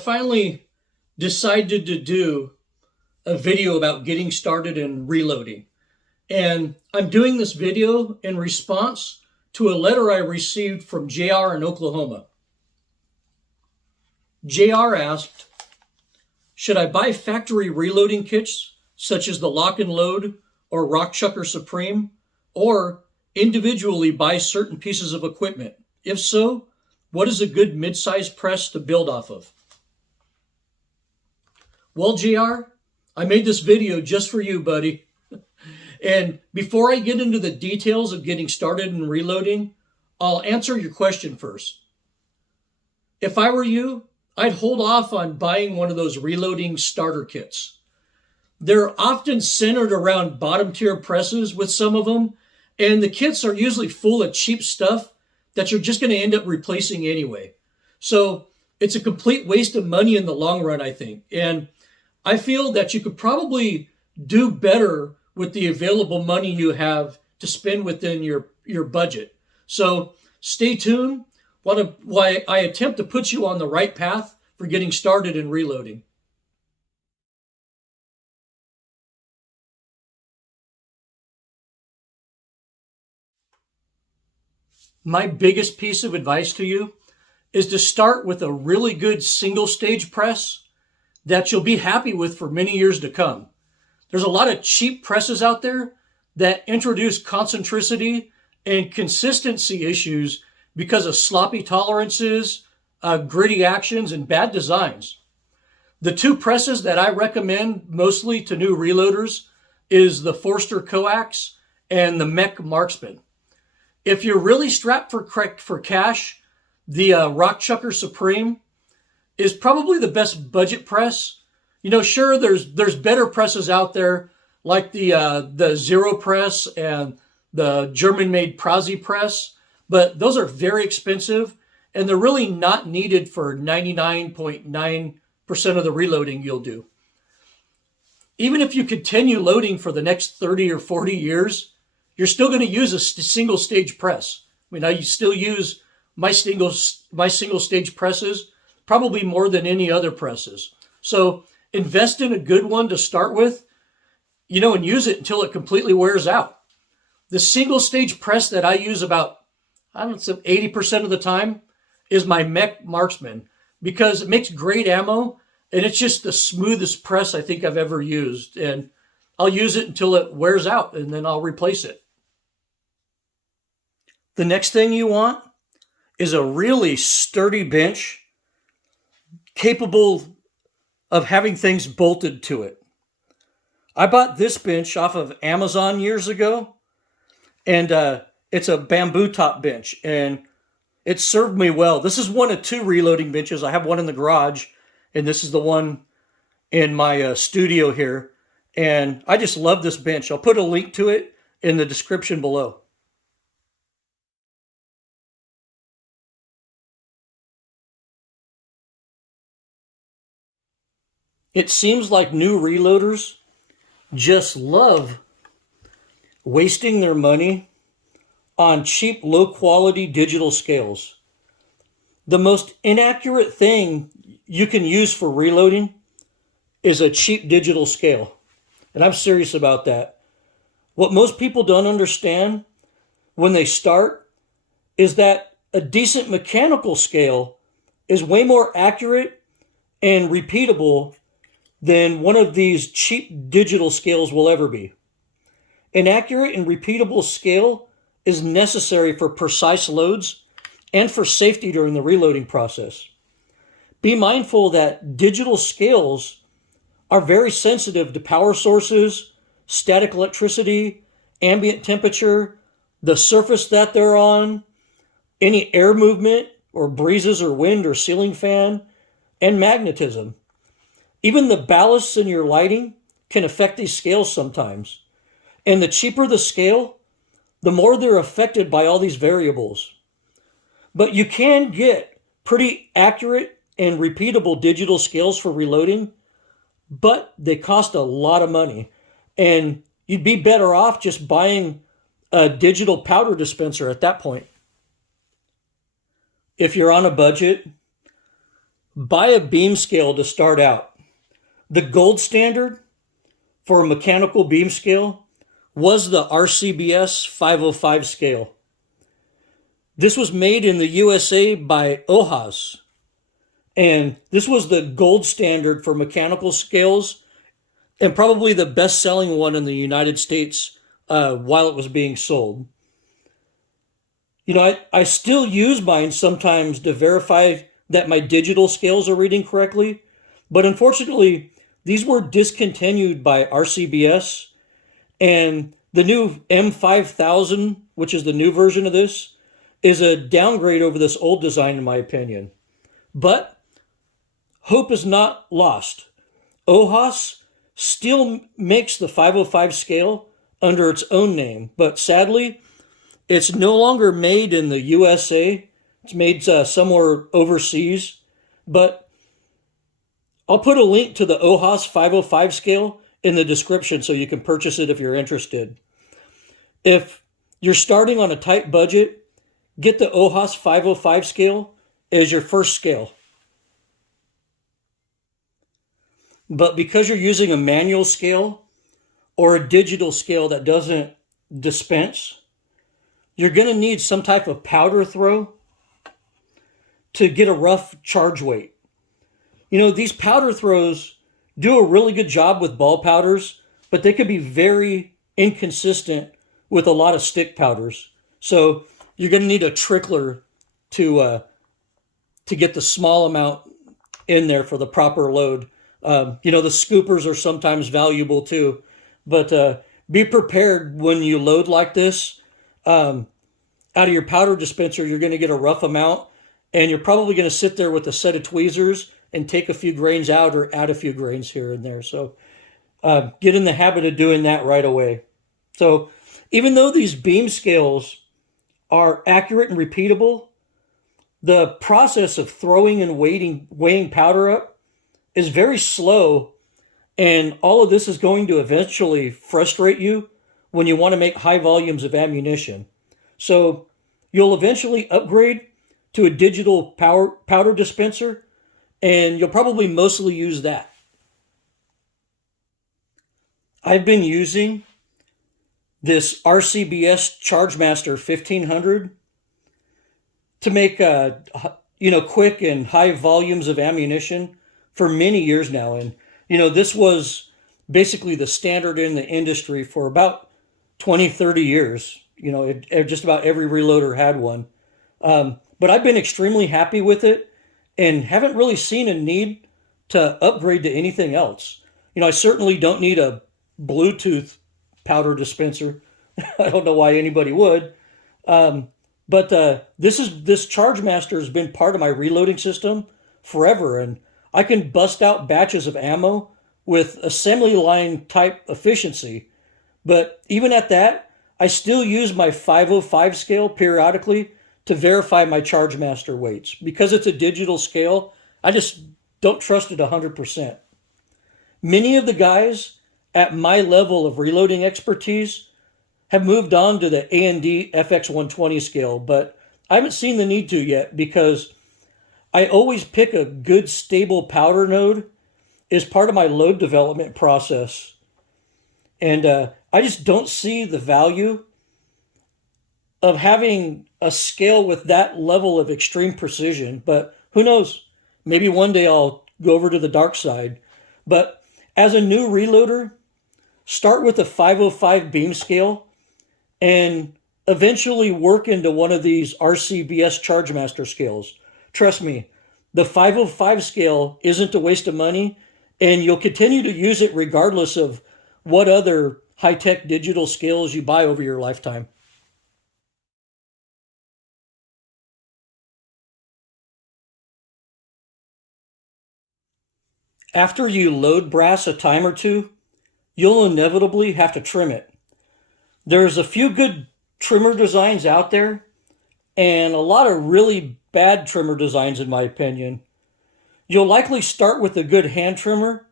finally decided to do a video about getting started and reloading. And I'm doing this video in response to a letter I received from JR in Oklahoma. JR asked, should I buy factory reloading kits such as the Lock and Load or Rock Chucker Supreme, or individually buy certain pieces of equipment? If so, what is a good mid-sized press to build off of? Well, JR, I made this video just for you, buddy. And before I get into the details of getting started and reloading, I'll answer your question first. If I were you, I'd hold off on buying one of those reloading starter kits. They're often centered around bottom tier presses with some of them, and the kits are usually full of cheap stuff that you're just going to end up replacing anyway. So it's a complete waste of money in the long run, I think. And I feel that you could probably do better with the available money you have to spend within your budget. So stay tuned while I attempt to put you on the right path for getting started and reloading. My biggest piece of advice to you is to start with a really good single stage press that you'll be happy with for many years to come. There's a lot of cheap presses out there that introduce concentricity and consistency issues because of sloppy tolerances, gritty actions, and bad designs. The two presses that I recommend mostly to new reloaders is the Forster Coax and the Mech Marksman. If you're really strapped for cash, the Rock Chucker Supreme is probably the best budget press. You know, sure, there's better presses out there like the Zero Press and the German-made Prezi press, but those are very expensive and they're really not needed for 99.9% of the reloading you'll do. Even if you continue loading for the next 30 or 40 years, you're still going to use a single stage press. I mean, I still use my single stage presses probably more than any other presses. So invest in a good one to start with, and use it until it completely wears out. The single stage press that I use about, 80% of the time is my Mech Marksman because it makes great ammo and it's just the smoothest press I think I've ever used. And I'll use it until it wears out and then I'll replace it. The next thing you want is a really sturdy bench capable of having things bolted to it. I bought this bench off of Amazon years ago, and it's a bamboo top bench, and it served me well. This is one of two reloading benches. I have one in the garage, and this is the one in my studio here, and I just love this bench. I'll put a link to it in the description below. It seems like new reloaders just love wasting their money on cheap, low-quality digital scales. The most inaccurate thing you can use for reloading is a cheap digital scale. And I'm serious about that. What most people don't understand when they start is that a decent mechanical scale is way more accurate and repeatable than one of these cheap digital scales will ever be. An accurate and repeatable scale is necessary for precise loads and for safety during the reloading process. Be mindful that digital scales are very sensitive to power sources, static electricity, ambient temperature, the surface that they're on, any air movement or breezes or wind or ceiling fan, and magnetism. Even the ballasts in your lighting can affect these scales sometimes. And the cheaper the scale, the more they're affected by all these variables. But you can get pretty accurate and repeatable digital scales for reloading, but they cost a lot of money. And you'd be better off just buying a digital powder dispenser at that point. If you're on a budget, buy a beam scale to start out. The gold standard for a mechanical beam scale was the RCBS 505 scale. This was made in the USA by OHAS, and this was the gold standard for mechanical scales and probably the best-selling one in the United States while it was being sold. I still use mine sometimes to verify that my digital scales are reading correctly, but unfortunately, these were discontinued by RCBS, and the new M5000, which is the new version of this, is a downgrade over this old design, in my opinion. But hope is not lost. OHAS still makes the 505 scale under its own name, but sadly, it's no longer made in the USA. It's made somewhere overseas. But I'll put a link to the OHAS 505 scale in the description so you can purchase it if you're interested. If you're starting on a tight budget, get the OHAS 505 scale as your first scale. But because you're using a manual scale or a digital scale that doesn't dispense, you're going to need some type of powder throw to get a rough charge weight. These powder throws do a really good job with ball powders, but they can be very inconsistent with a lot of stick powders. So you're going to need a trickler to get the small amount in there for the proper load. The scoopers are sometimes valuable too, but be prepared when you load like this. Out of your powder dispenser, you're going to get a rough amount, and you're probably going to sit there with a set of tweezers and take a few grains out or add a few grains here and there. So get in the habit of doing that right away. So even though these beam scales are accurate and repeatable, the process of throwing and weighing powder up is very slow, and all of this is going to eventually frustrate you when you want to make high volumes of ammunition. So you'll eventually upgrade to a digital powder dispenser, and you'll probably mostly use that. I've been using this RCBS ChargeMaster 1500 to make quick and high volumes of ammunition for many years now. And this was basically the standard in the industry for about 20-30 years. Just about every reloader had one. But I've been extremely happy with it and haven't really seen a need to upgrade to anything else. I certainly don't need a Bluetooth powder dispenser. I don't know why anybody would. But this ChargeMaster has been part of my reloading system forever, and I can bust out batches of ammo with assembly line type efficiency. But even at that, I still use my 505 scale periodically to verify my ChargeMaster weights. Because it's a digital scale, I just don't trust it 100%. Many of the guys at my level of reloading expertise have moved on to the A&D FX120 scale, but I haven't seen the need to yet because I always pick a good stable powder node as part of my load development process. And I just don't see the value of having a scale with that level of extreme precision. But who knows? Maybe one day I'll go over to the dark side. But as a new reloader, start with a 505 beam scale and eventually work into one of these RCBS ChargeMaster scales. Trust me, the 505 scale isn't a waste of money, and you'll continue to use it regardless of what other high-tech digital scales you buy over your lifetime. After you load brass a time or two, you'll inevitably have to trim it. There's a few good trimmer designs out there, and a lot of really bad trimmer designs, in my opinion. You'll likely start with a good hand trimmer,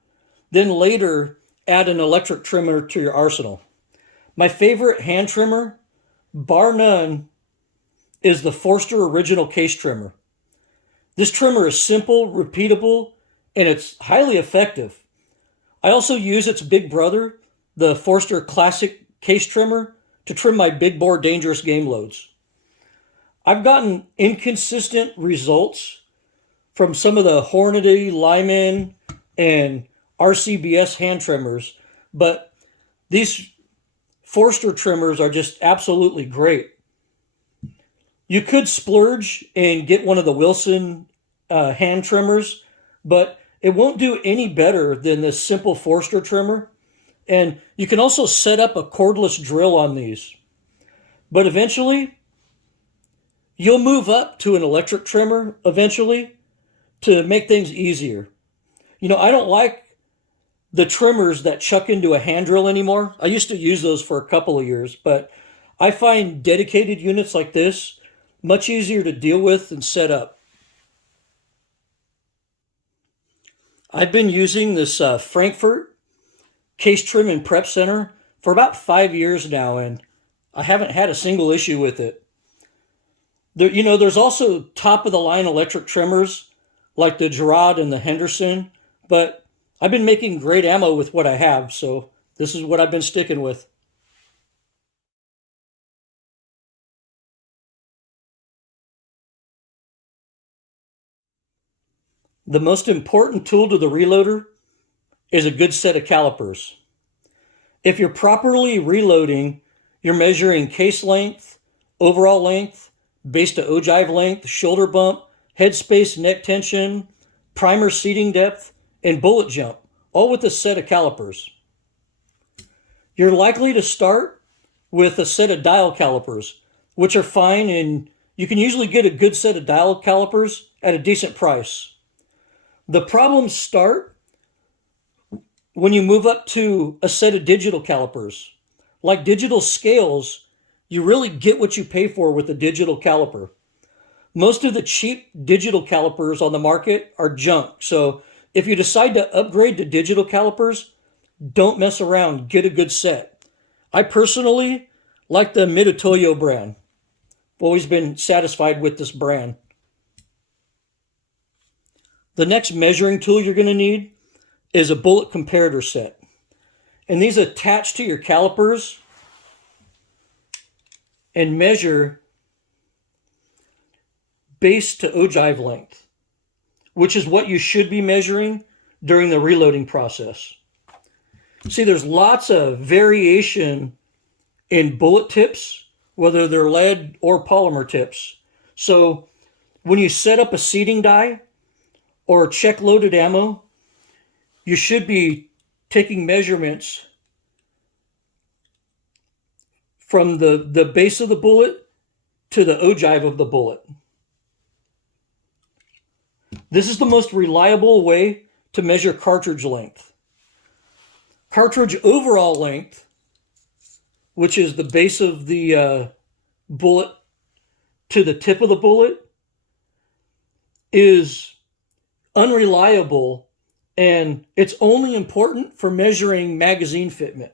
then later add an electric trimmer to your arsenal. My favorite hand trimmer, bar none, is the Forster Original Case Trimmer. This trimmer is simple, repeatable, and it's highly effective. I also use its big brother, the Forster Classic Case Trimmer, to trim my big bore dangerous game loads. I've gotten inconsistent results from some of the Hornady, Lyman, and RCBS hand trimmers, but these Forster trimmers are just absolutely great. You could splurge and get one of the Wilson hand trimmers, but it won't do any better than this simple Forster trimmer. And you can also set up a cordless drill on these. But eventually, you'll move up to an electric trimmer eventually to make things easier. I don't like the trimmers that chuck into a hand drill anymore. I used to use those for a couple of years, but I find dedicated units like this much easier to deal with and set up. I've been using this Frankfurt Case Trim and Prep Center for about 5 years now, and I haven't had a single issue with it. There's also top of the line electric trimmers like the Girard and the Henderson, but I've been making great ammo with what I have, so this is what I've been sticking with. The most important tool to the reloader is a good set of calipers. If you're properly reloading, you're measuring case length, overall length, base to ogive length, shoulder bump, headspace, neck tension, primer seating depth, and bullet jump, all with a set of calipers. You're likely to start with a set of dial calipers, which are fine, and you can usually get a good set of dial calipers at a decent price. The problems start when you move up to a set of digital calipers. Like digital scales, you really get what you pay for with a digital caliper. Most of the cheap digital calipers on the market are junk, so if you decide to upgrade to digital calipers, don't mess around, get a good set. I personally like the Mitutoyo brand. I've always been satisfied with this brand. The next measuring tool you're going to need is a bullet comparator set. And these attach to your calipers and measure base to ogive length, which is what you should be measuring during the reloading process. See, there's lots of variation in bullet tips, whether they're lead or polymer tips. So when you set up a seating die or check loaded ammo, you should be taking measurements from the base of the bullet to the ogive of the bullet. This is the most reliable way to measure cartridge length. Cartridge overall length, which is the base of the bullet to the tip of the bullet, is unreliable, and it's only important for measuring magazine fitment.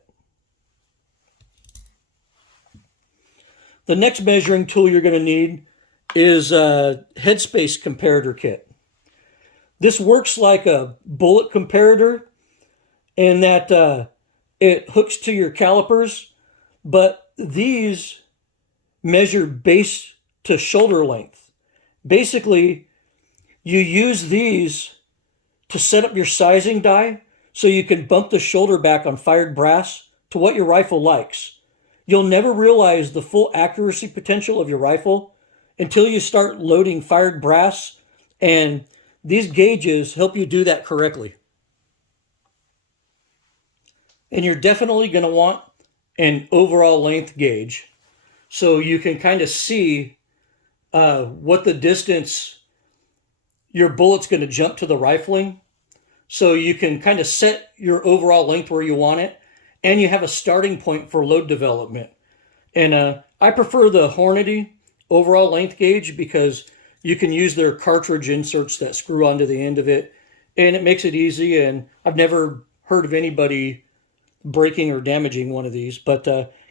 The next measuring tool you're going to need is a headspace comparator kit. This works like a bullet comparator in that it hooks to your calipers, but these measure base to shoulder length. Basically, you use these to set up your sizing die so you can bump the shoulder back on fired brass to what your rifle likes. You'll never realize the full accuracy potential of your rifle until you start loading fired brass, and these gauges help you do that correctly. And you're definitely going to want an overall length gauge so you can kind of see what the distance your bullet's going to jump to the rifling. So you can kind of set your overall length where you want it, and you have a starting point for load development. And I prefer the Hornady overall length gauge because you can use their cartridge inserts that screw onto the end of it, and it makes it easy, and I've never heard of anybody breaking or damaging one of these. But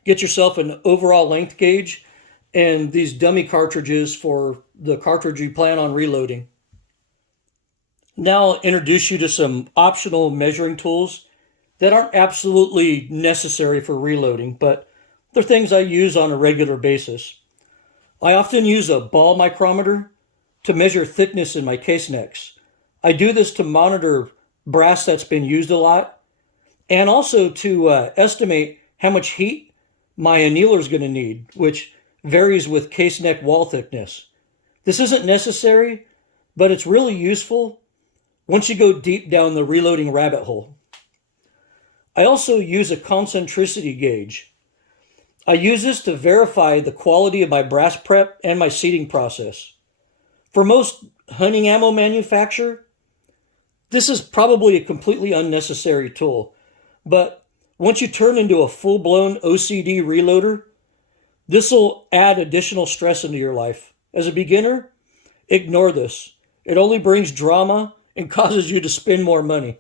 get yourself an overall length gauge and these dummy cartridges for the cartridge you plan on reloading. Now I'll introduce you to some optional measuring tools that aren't absolutely necessary for reloading, but they're things I use on a regular basis. I often use a ball micrometer to measure thickness in my case necks. I do this to monitor brass that's been used a lot and also to estimate how much heat my annealer is going to need, which varies with case neck wall thickness. This isn't necessary, but it's really useful once you go deep down the reloading rabbit hole. I also use a concentricity gauge. I use this to verify the quality of my brass prep and my seating process. For most hunting ammo manufacturer, this is probably a completely unnecessary tool, but once you turn into a full-blown OCD reloader, this will add additional stress into your life. As a beginner, ignore this. It only brings drama and causes you to spend more money.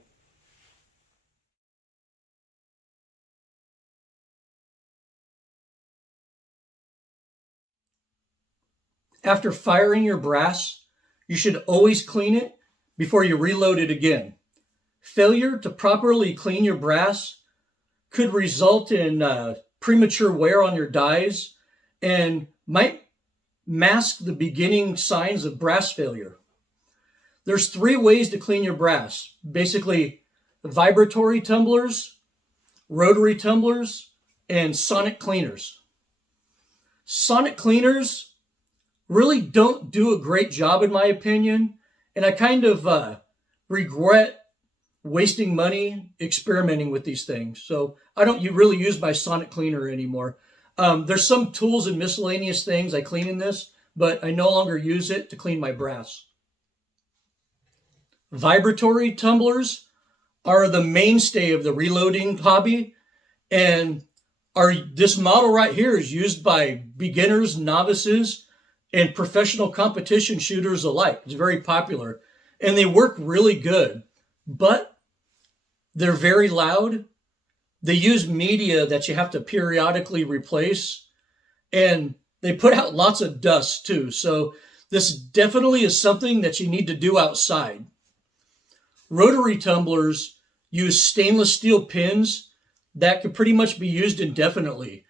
After firing your brass, you should always clean it before you reload it again. Failure to properly clean your brass could result in premature wear on your dies and might mask the beginning signs of brass failure. There's three ways to clean your brass. Basically, vibratory tumblers, rotary tumblers, and sonic cleaners. Sonic cleaners really don't do a great job, in my opinion, and I kind of regret wasting money experimenting with these things. So I don't really use my sonic cleaner anymore. There's some tools and miscellaneous things I clean in this, but I no longer use it to clean my brass. Vibratory tumblers are the mainstay of the reloading hobby, and this model right here is used by beginners, novices, and professional competition shooters alike. It's very popular, and they work really good, but they're very loud. They use media that you have to periodically replace, and they put out lots of dust too. So this definitely is something that you need to do outside. Rotary tumblers use stainless steel pins that could pretty much be used indefinitely.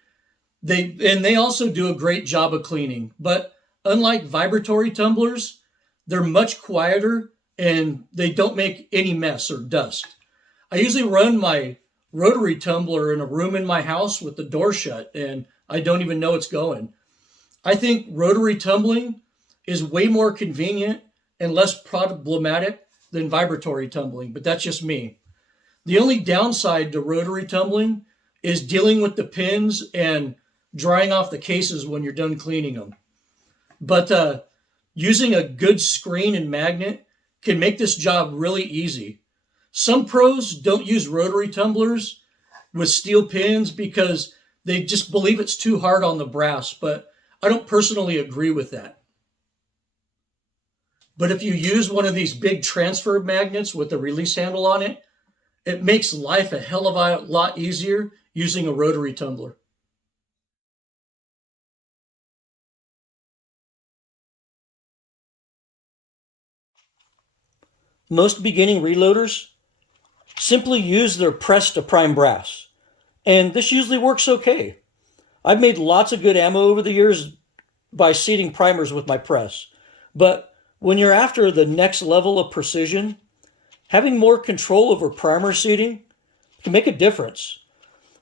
They also do a great job of cleaning, but unlike vibratory tumblers, they're much quieter and they don't make any mess or dust. I usually run my rotary tumbler in a room in my house with the door shut, and I don't even know it's going. I think rotary tumbling is way more convenient and less problematic than vibratory tumbling, but that's just me. The only downside to rotary tumbling is dealing with the pins and drying off the cases when you're done cleaning them. But using a good screen and magnet can make this job really easy. Some pros don't use rotary tumblers with steel pins because they just believe it's too hard on the brass, but I don't personally agree with that. But if you use one of these big transfer magnets with a release handle on it, it makes life a hell of a lot easier using a rotary tumbler. Most beginning reloaders simply use their press to prime brass, and this usually works okay. I've made lots of good ammo over the years by seating primers with my press, but when you're after the next level of precision, having more control over primer seating can make a difference.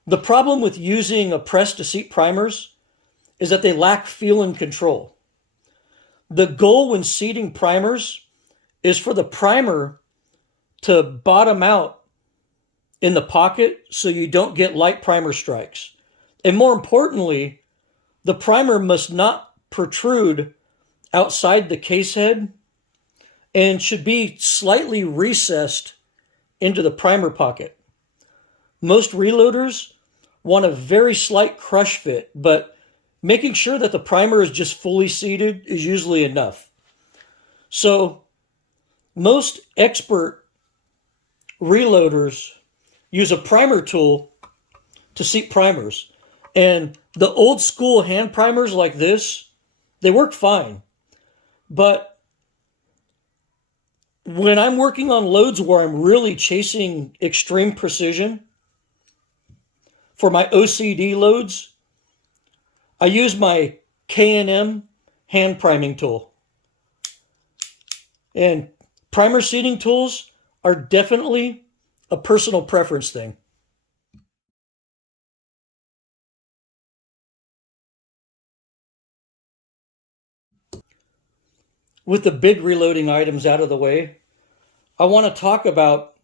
The problem with using a press to seat primers is that they lack feel and control. The goal when seating primers is for the primer to bottom out in the pocket so you don't get light primer strikes. And more importantly, the primer must not protrude outside the case head and should be slightly recessed into the primer pocket. Most reloaders want a very slight crush fit, but making sure that the primer is just fully seated is usually enough. So most expert reloaders use a primer tool to seat primers. And the old school hand primers like this, they work fine. But When I'm working on loads where I'm really chasing extreme precision, for my OCD loads, I use my K&M hand priming tool. And primer seating tools are definitely a personal preference thing. With the big reloading items out of the way, I want to talk about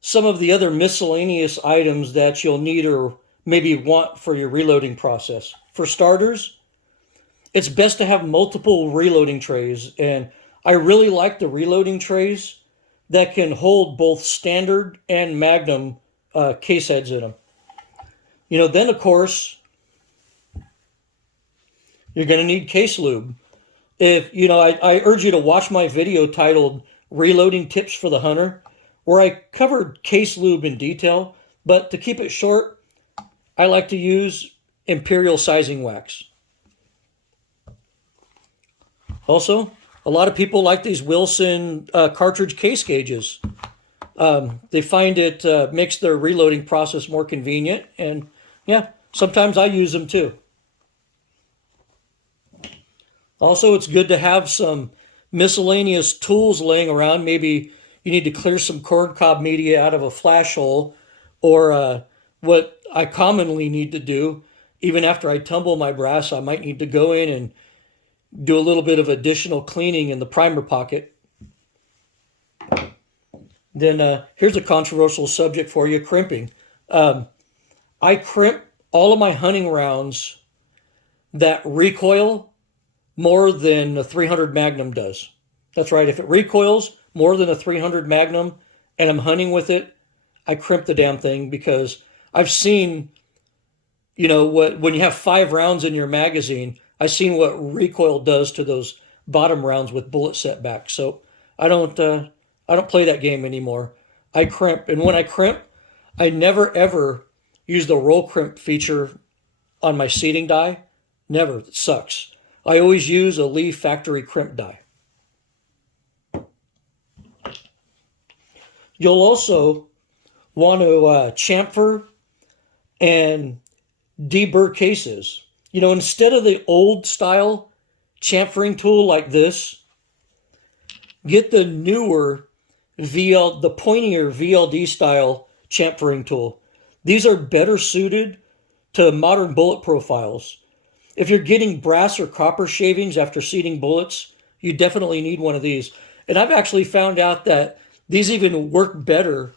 some of the other miscellaneous items that you'll need or maybe want for your reloading process. For starters, it's best to have multiple reloading trays, and I really like the reloading trays that can hold both standard and Magnum case heads in them. Then of course, you're going to need case lube. I urge you to watch my video titled Reloading Tips for the Hunter, where I covered case lube in detail, but to keep it short, I like to use Imperial sizing wax. Also, a lot of people like these Wilson cartridge case gauges. They find it makes their reloading process more convenient, and yeah, sometimes I use them too. Also, it's good to have some miscellaneous tools laying around. Maybe you need to clear some corncob media out of a flash hole, or what I commonly need to do, even after I tumble my brass, I might need to go in and do a little bit of additional cleaning in the primer pocket. Then here's a controversial subject for you, crimping. I crimp all of my hunting rounds that recoil more than a 300 Magnum does. That's right. If it recoils more than a 300 Magnum and I'm hunting with it, I crimp the damn thing, because I've seen, when you have 5 rounds in your magazine, I've seen what recoil does to those bottom rounds with bullet setbacks. So I don't play that game anymore. I crimp, and when I crimp, I never ever use the roll crimp feature on my seating die. Never. It sucks. I always use a Lee factory crimp die. You'll also want to chamfer and deburr cases. Instead of the old style chamfering tool like this, get the newer the pointier VLD style chamfering tool. These are better suited to modern bullet profiles. If you're getting brass or copper shavings after seating bullets, you definitely need one of these. And I've actually found out that these even work better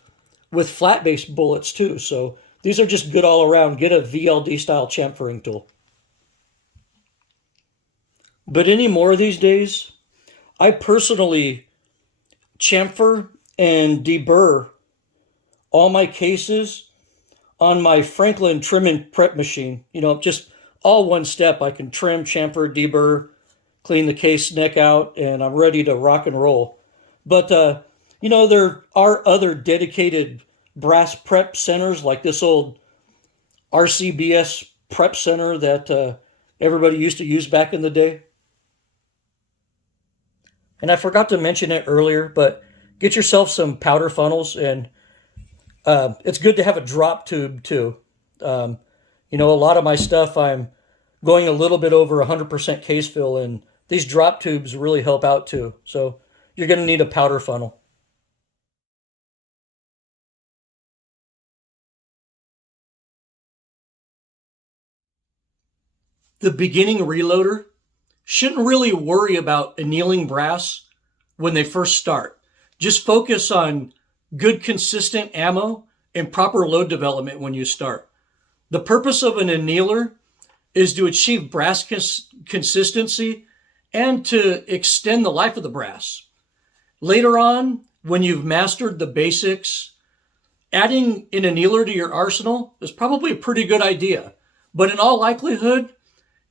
with flat-based bullets too. So these are just good all around. Get a VLD style chamfering tool. But anymore these days, I personally chamfer and deburr all my cases on my Franklin trim and prep machine. Just all one step. I can trim, chamfer, deburr, clean the case neck out, and I'm ready to rock and roll. But, there are other dedicated brass prep centers like this old RCBS prep center that everybody used to use back in the day. And I forgot to mention it earlier, but get yourself some powder funnels, and it's good to have a drop tube too. A lot of my stuff, I'm going a little bit over 100% case fill, and these drop tubes really help out too. So you're going to need a powder funnel. The beginning reloader shouldn't really worry about annealing brass when they first start. Just focus on good consistent ammo and proper load development when you start. The purpose of an annealer is to achieve brass consistency and to extend the life of the brass. Later on, when you've mastered the basics, adding an annealer to your arsenal is probably a pretty good idea. But in all likelihood,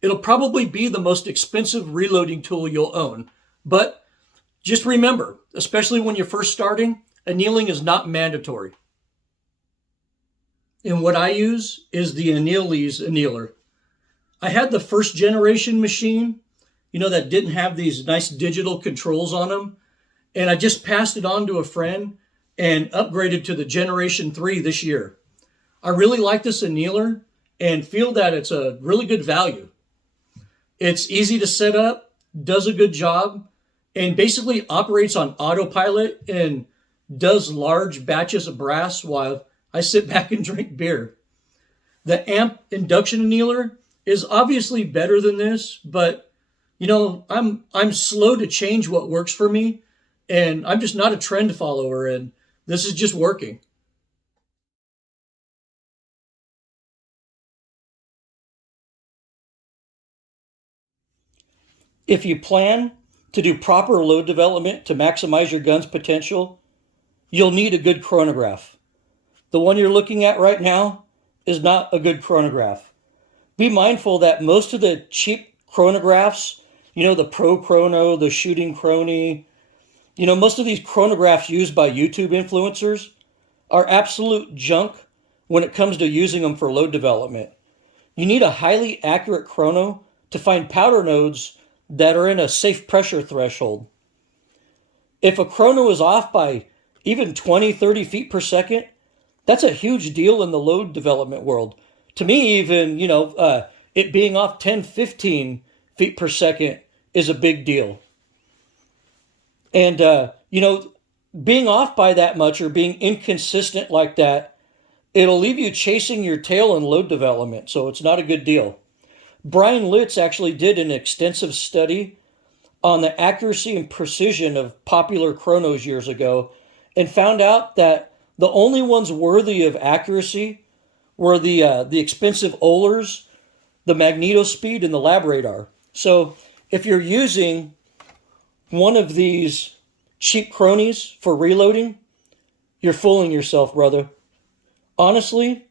it'll probably be the most expensive reloading tool you'll own. But just remember, especially when you're first starting, annealing is not mandatory. And what I use is the Annealese annealer. I had the first generation machine, that didn't have these nice digital controls on them. and I just passed it on to a friend and upgraded to the Generation 3 this year. I really like this annealer and feel that it's a really good value. It's easy to set up, does a good job, and basically operates on autopilot and does large batches of brass while I sit back and drink beer. The AMP induction annealer is obviously better than this, but I'm slow to change what works for me, and I'm just not a trend follower, and this is just working. If you plan to do proper load development to maximize your gun's potential, you'll need a good chronograph. The one you're looking at right now is not a good chronograph. Be mindful that most of the cheap chronographs, the Pro Chrono, the Shooting Chrony, most of these chronographs used by YouTube influencers are absolute junk when it comes to using them for load development. You need a highly accurate chrono to find powder nodes that are in a safe pressure threshold. If a chrono is off by even 20, 30 feet per second, that's a huge deal in the load development world. To me, even, it being off 10, 15 feet per second is a big deal. And, being off by that much or being inconsistent like that, it'll leave you chasing your tail in load development. So it's not a good deal. Brian Litz actually did an extensive study on the accuracy and precision of popular chronos years ago and found out that the only ones worthy of accuracy were the expensive Ohlers, the MagnetoSpeed, and the LabRadar. So if you're using one of these cheap cronies for reloading, you're fooling yourself, brother. Honestly,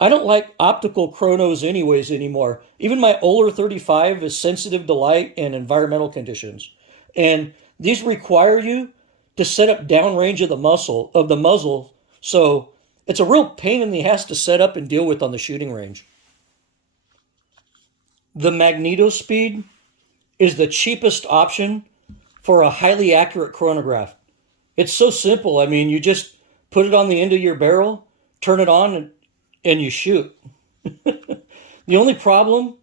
I don't like optical chronos anyways anymore. Even my Oler 35 is sensitive to light and environmental conditions. And these require you to set up downrange of the muzzle. So it's a real pain in the ass to set up and deal with on the shooting range. The MagnetoSpeed is the cheapest option for a highly accurate chronograph. It's so simple. I mean, you just put it on the end of your barrel, turn it on, and you shoot. The only problem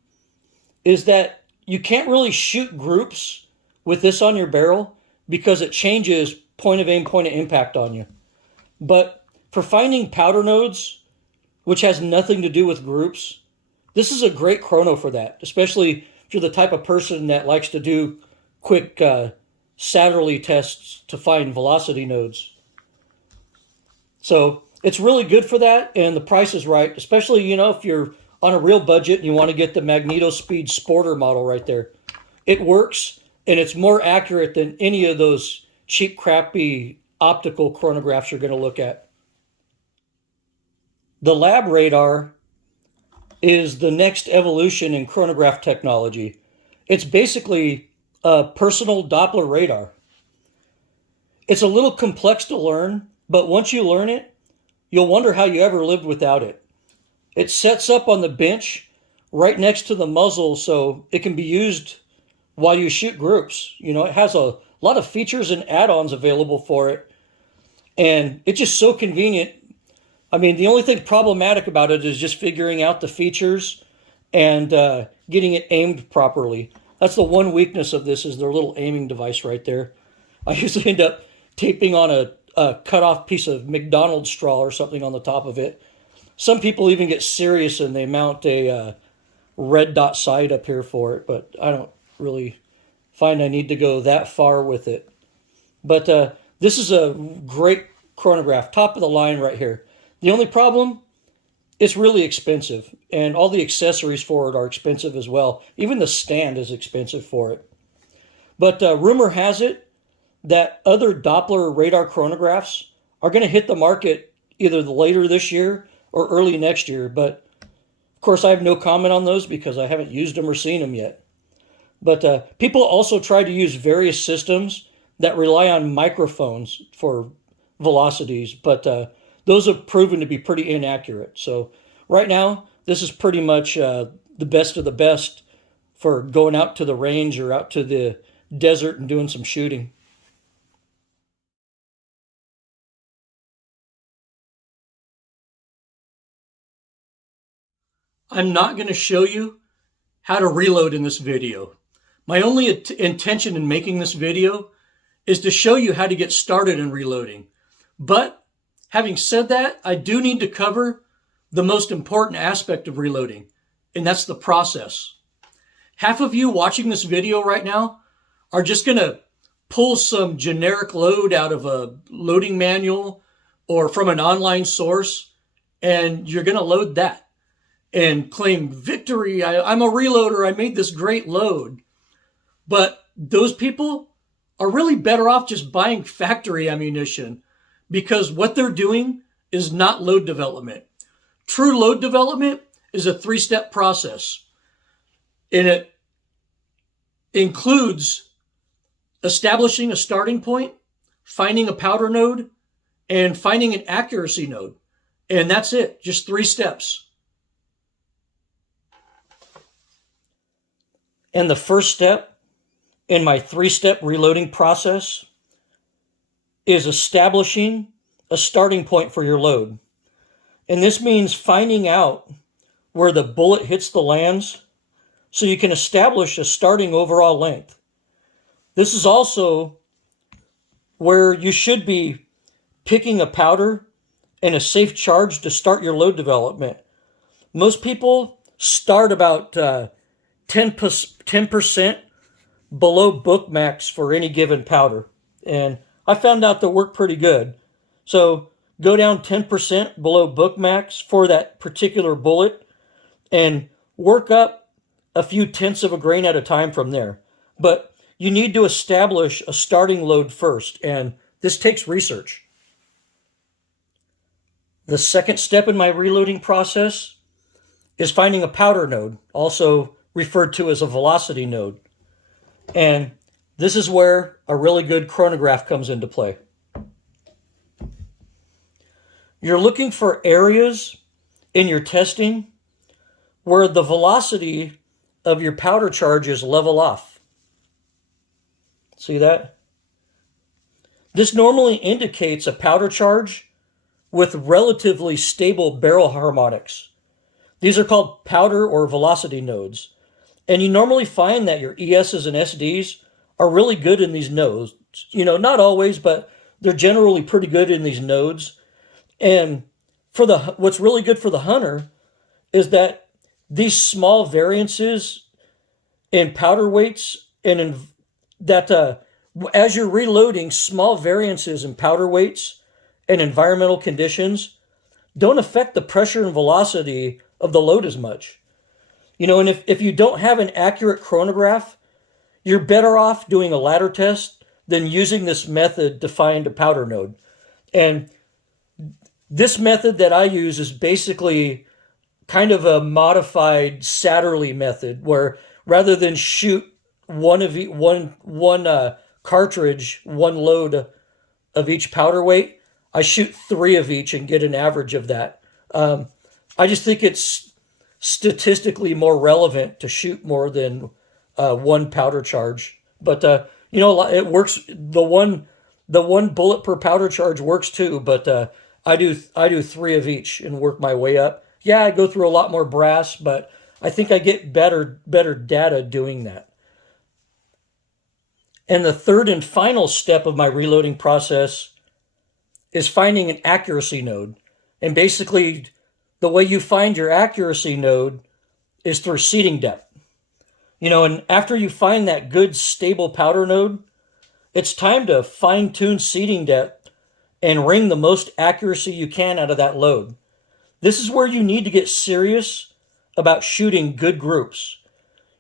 is that you can't really shoot groups with this on your barrel because it changes point of aim, point of impact on you. But for finding powder nodes, which has nothing to do with groups, this is a great chrono for that, especially if you're the type of person that likes to do quick Satterley tests to find velocity nodes. So it's really good for that, and the price is right, especially, if you're on a real budget and you want to get the MagnetoSpeed Sporter model right there. It works, and it's more accurate than any of those cheap, crappy optical chronographs you're going to look at. The LabRadar is the next evolution in chronograph technology. It's basically a personal Doppler radar. It's a little complex to learn, but once you learn it, you'll wonder how you ever lived without it. It sets up on the bench right next to the muzzle so it can be used while you shoot groups. It has a lot of features and add-ons available for it, and it's just so convenient. I mean, the only thing problematic about it is just figuring out the features and getting it aimed properly. That's the one weakness of this, is their little aiming device right there. I usually end up taping on a cut-off piece of McDonald's straw or something on the top of it. Some people even get serious and they mount a red dot sight up here for it, but I don't really find I need to go that far with it. But this is a great chronograph, top of the line right here. The only problem, it's really expensive, and all the accessories for it are expensive as well. Even the stand is expensive for it. But rumor has it that other Doppler radar chronographs are going to hit the market either later this year or early next year. But of course, I have no comment on those because I haven't used them or seen them yet. But people also try to use various systems that rely on microphones for velocities, but those have proven to be pretty inaccurate. So right now, this is pretty much the best of the best for going out to the range or out to the desert and doing some shooting. I'm not going to show you how to reload in this video. My only intention in making this video is to show you how to get started in reloading. But having said that, I do need to cover the most important aspect of reloading, and that's the process. Half of you watching this video right now are just going to pull some generic load out of a loading manual or from an online source, and you're going to load that and claim victory. I'm a reloader. I made this great load. But those people are really better off just buying factory ammunition, because what they're doing is not load development. True load development is a 3-step process, and it includes establishing a starting point, finding a powder node, and finding an accuracy node. And that's it, just 3 steps. And the first step in my 3-step reloading process is establishing a starting point for your load. And this means finding out where the bullet hits the lands so you can establish a starting overall length. This is also where you should be picking a powder and a safe charge to start your load development. Most people start about 10% below book max for any given powder. And I found out they work pretty good. So go down 10% below book max for that particular bullet and work up a few tenths of a grain at a time from there. But you need to establish a starting load first, and this takes research. The second step in my reloading process is finding a powder node, also referred to as a velocity node. And this is where a really good chronograph comes into play. You're looking for areas in your testing where the velocity of your powder charges level off. See that? This normally indicates a powder charge with relatively stable barrel harmonics. These are called powder or velocity nodes. And you normally find that your ESs and SDs are really good in these nodes. You know, not always, but they're generally pretty good in these nodes. And what's really good for the hunter is that these small variances in powder weights and as you're reloading, small variances in powder weights and environmental conditions don't affect the pressure and velocity of the load as much. You know, and if you don't have an accurate chronograph, you're better off doing a ladder test than using this method to find a powder node. And this method that I use is basically kind of a modified Satterley method, where rather than shoot one cartridge, one load of each powder weight, I shoot 3 of each and get an average of that. I just think it's statistically more relevant to shoot more than one powder charge. But you know, it works. The one bullet per powder charge works too. But I do 3 of each and work my way up. Yeah, I go through a lot more brass, but I think I get better data doing that. And the third and final step of my reloading process is finding an accuracy node. And basically, the way you find your accuracy node is through seating depth. You know, and after you find that good stable powder node, it's time to fine-tune seating depth and wring the most accuracy you can out of that load. This is where you need to get serious about shooting good groups.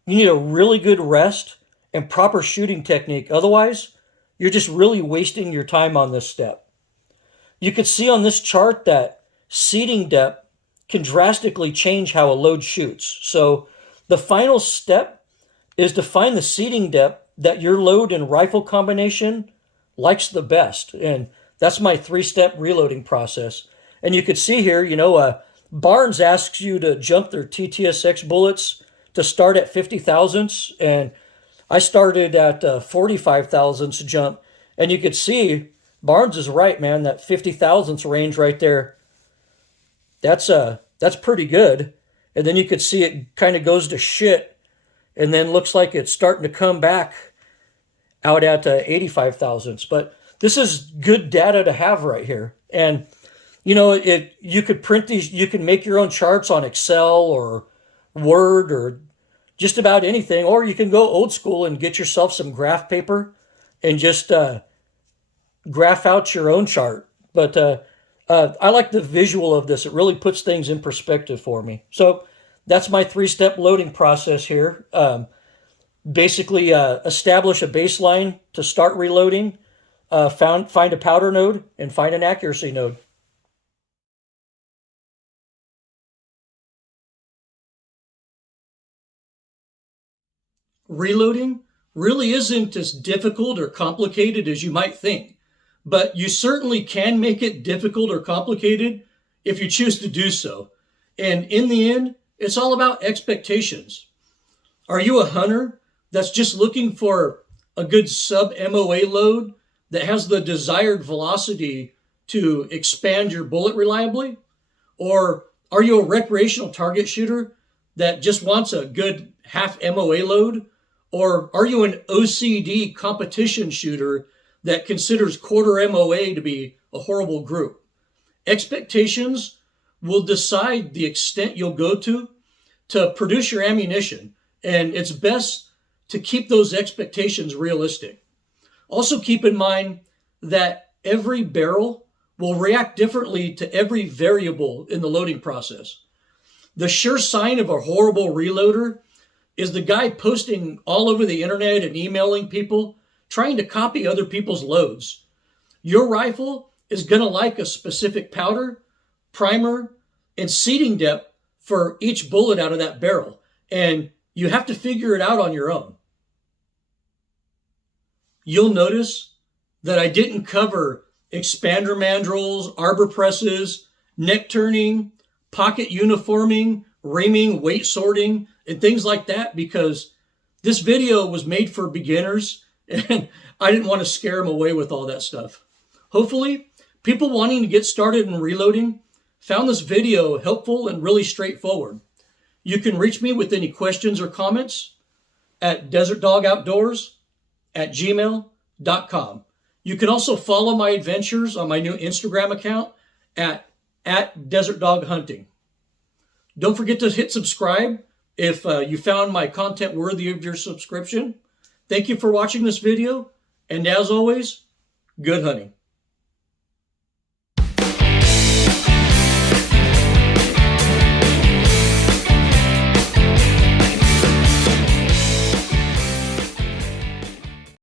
You need a really good rest and proper shooting technique. Otherwise, you're just really wasting your time on this step. You can see on this chart that seating depth can drastically change how a load shoots. So the final step is to find the seating depth that your load and rifle combination likes the best. And that's my 3-step reloading process. And you can see here, you know, Barnes asks you to jump their TTSX bullets to start at 50 thousandths. And I started at 45 thousandths jump. And you could see Barnes is right, man. That 50 thousandths range right there, that's pretty good. and then you could see it kind of goes to shit, and then looks like it's starting to come back out at 85 thousandths. But this is good data to have right here. And you know, you could print these, you can make your own charts on Excel or Word or just about anything, or you can go old school and get yourself some graph paper and just graph out your own chart. But I like the visual of this. It really puts things in perspective for me. So that's my 3-step loading process here. Basically, establish a baseline to start reloading, find a powder node, and find an accuracy node. Reloading really isn't as difficult or complicated as you might think, but you certainly can make it difficult or complicated if you choose to do so. And in the end, it's all about expectations. Are you a hunter that's just looking for a good sub-MOA load that has the desired velocity to expand your bullet reliably? Or are you a recreational target shooter that just wants a good half MOA load? Or are you an OCD competition shooter that considers quarter MOA to be a horrible group? Expectations will decide the extent you'll go to produce your ammunition, and it's best to keep those expectations realistic. Also keep in mind that every barrel will react differently to every variable in the loading process. The sure sign of a horrible reloader is the guy posting all over the internet and emailing people, trying to copy other people's loads. Your rifle is going to like a specific powder, primer, and seating depth for each bullet out of that barrel, and you have to figure it out on your own. You'll notice that I didn't cover expander mandrels, arbor presses, neck turning, pocket uniforming, reaming, weight sorting, and things like that, because this video was made for beginners and I didn't want to scare them away with all that stuff. Hopefully, people wanting to get started in reloading found this video helpful and really straightforward. You can reach me with any questions or comments at desertdogoutdoors@gmail.com. You can also follow my adventures on my new Instagram account at DesertDogHunting. Don't forget to hit subscribe if you found my content worthy of your subscription. Thank you for watching this video, and as always, good hunting.